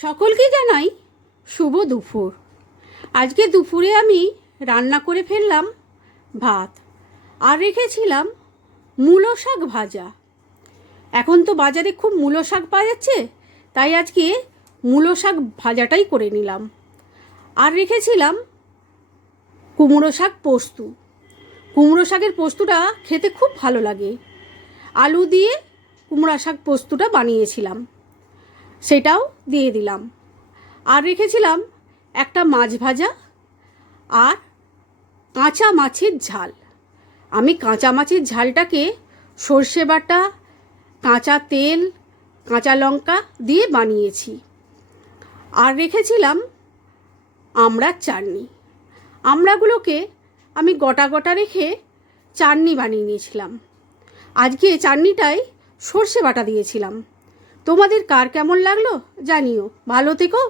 সকলকে জানাই শুভ দুপুর। আজকে দুপুরে আমি রান্না করে ফেললাম ভাত, আর রেখেছিলাম মূলো শাক ভাজা। এখন তো বাজারে খুব মূলো শাক পাওয়া যাচ্ছে, তাই আজকে মূলো শাক ভাজাটাই করে নিলাম। আর রেখেছিলাম কুমড়ো শাক পোস্ত। কুমড়ো শাকের পোস্তটা খেতে খুব ভালো লাগে। আলু দিয়ে কুমড়ো শাক পোস্তটা বানিয়েছিলাম, সেটাও দিয়ে দিলাম। আর রেখেছিলাম একটা মাছ ভাজা আর কাঁচা মাছের ঝাল। আমি কাঁচা মাছের ঝালটাকে সর্ষে বাটা, কাঁচা তেল, কাঁচা লঙ্কা দিয়ে বানিয়েছি। আর রেখেছিলাম আমড়ার চাটনি। আমড়াগুলোকে আমি গোটা গোটা রেখে চাটনি বানিয়ে নিয়েছিলাম। আজকে চাটনিটায় সর্ষে বাটা দিয়েছিলাম। তোমাদের কার কেমন লাগলো জানিও। ভালো থেকো।